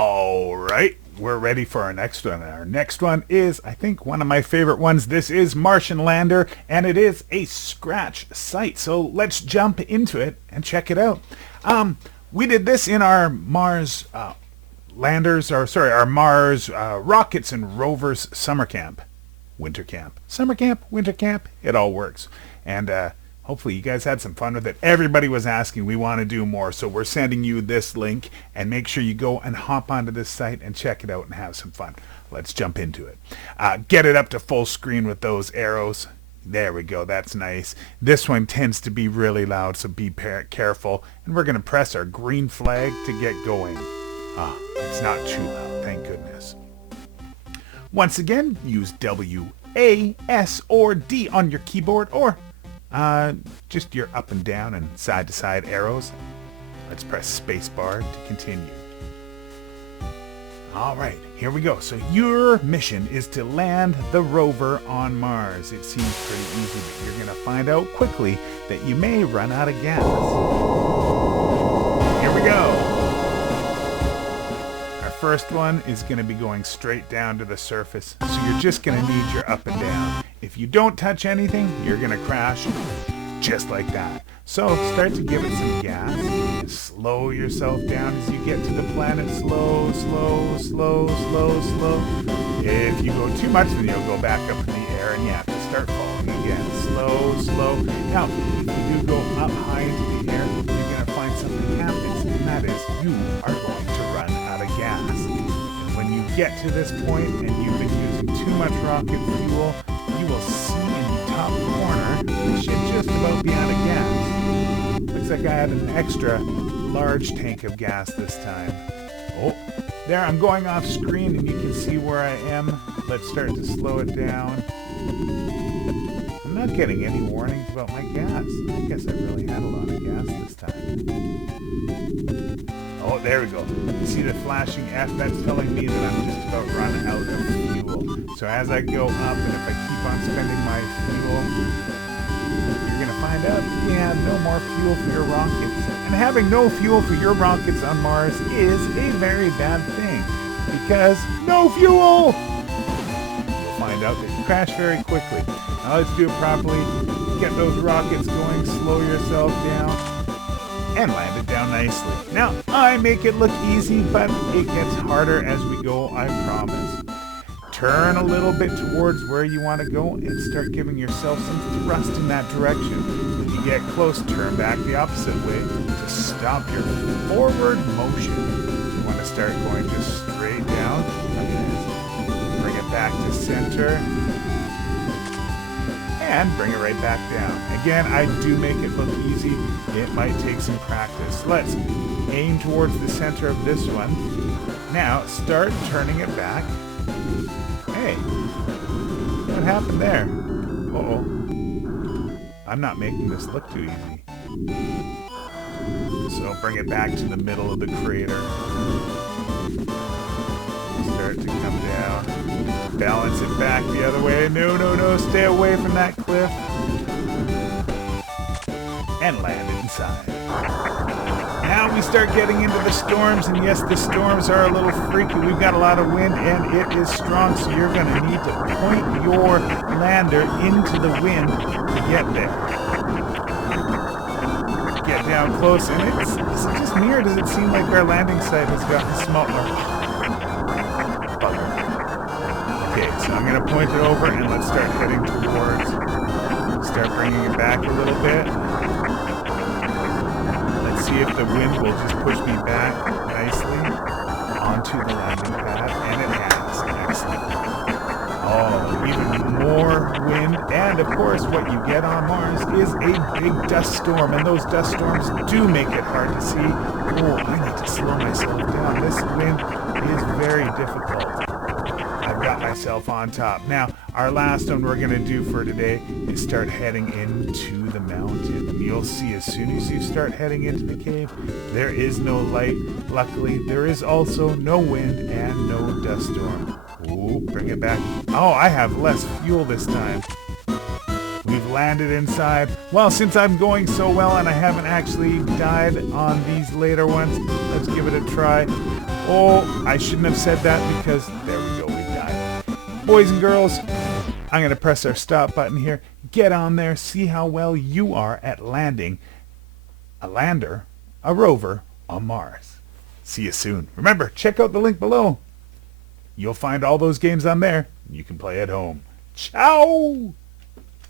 All right, we're ready for our next one. Our next one is, I think, one of my favorite ones. This is Martian Lander, and it is a scratch site. So let's jump into it and check it out. We did this in our Mars our Mars Rockets and Rovers summer camp, winter camp, summer camp, winter camp. It all works, and hopefully you guys had some fun with it. Everybody was asking, we want to do more, so we're sending you this link, and make sure you go and hop onto this site and check it out and have some fun. Let's jump into it. Get it up to full screen with those arrows. There we go, that's nice. This one tends to be really loud, so be careful. And we're going to press our green flag to get going. It's not too loud, thank goodness. Once again, use W, A, S, or D on your keyboard, or just your up and down and side to side arrows. Let's press spacebar to continue. Alright, here we go. So your mission is to land the rover on Mars. It seems pretty easy, but you're going to find out quickly that you may run out of gas. Here we go. Our first one is going to be going straight down to the surface. So you're just going to need your up and down. If you don't touch anything, you're going to crash just like that. So start to give it some gas. Slow yourself down as you get to the planet. Slow, slow, slow, slow, slow. If you go too much, then you'll go back up in the air and you have to start falling again. Slow, slow. Now, if you do go up high into the air, you're going to find something happens, and that is you are going to run out of gas. And when you get to this point and you've been using too much rocket fuel, you will see in the top corner you should just about be out of gas. Looks like I had an extra large tank of gas this time. Oh, there, I'm going off screen and you can see where I am. Let's start to slow it down. I'm not getting any warnings about my gas. I guess I really had a lot of gas this time. Oh, there we go. You see the flashing F? That's telling me that I'm just about run out of fuel. So as I go up, and if I keep on spending my fuel, you're going to find out you have no more fuel for your rockets. And having no fuel for your rockets on Mars is a very bad thing, because no fuel! You'll find out that you crash very quickly. Now let's do it properly. Get those rockets going, slow yourself down, and land it down nicely. Now, I make it look easy, but it gets harder as we go, I promise. Turn a little bit towards where you want to go and start giving yourself some thrust in that direction. When you get close, turn back the opposite way to stop your forward motion. You want to start going just straight down. Bring it back to center. And bring it right back down. Again, I do make it look easy. It might take some practice. Let's aim towards the center of this one. Now, start turning it back. Hey, what happened there? Uh-oh. I'm not making this look too easy. So bring it back to the middle of the crater. Start to come down. Balance it back the other way. No, no, no. Stay away from that cliff. And land it inside. Now we start getting into the storms, and yes, the storms are a little freaky. We've got a lot of wind, and it is strong, so you're going to need to point your lander into the wind to get there. Get down close, and is it just me, or does it seem like our landing site has gotten smaller? Okay, so I'm going to point it over, and let's start heading towards. Start bringing it back a little bit. See if the wind will just push me back nicely onto the landing pad, and it has. Excellent. Oh, even more wind, and of course what you get on Mars is a big dust storm, and those dust storms do make it hard to see. Oh, I need to slow myself down. This wind is very difficult. I've got myself on top. Now, our last one we're going to do for today is start heading into the mountain. You'll see as soon as you start heading into the cave, there is no light. Luckily, there is also no wind and no dust storm. Ooh, bring it back. Oh, I have less fuel this time. We've landed inside. Well, since I'm going so well and I haven't actually died on these later ones, let's give it a try. Oh, I shouldn't have said that because there we go, we died. Boys and girls, I'm going to press our stop button here. Get on there, see how well you are at landing a lander, a rover, on Mars. See you soon. Remember, check out the link below. You'll find all those games on there. You can play at home. Ciao!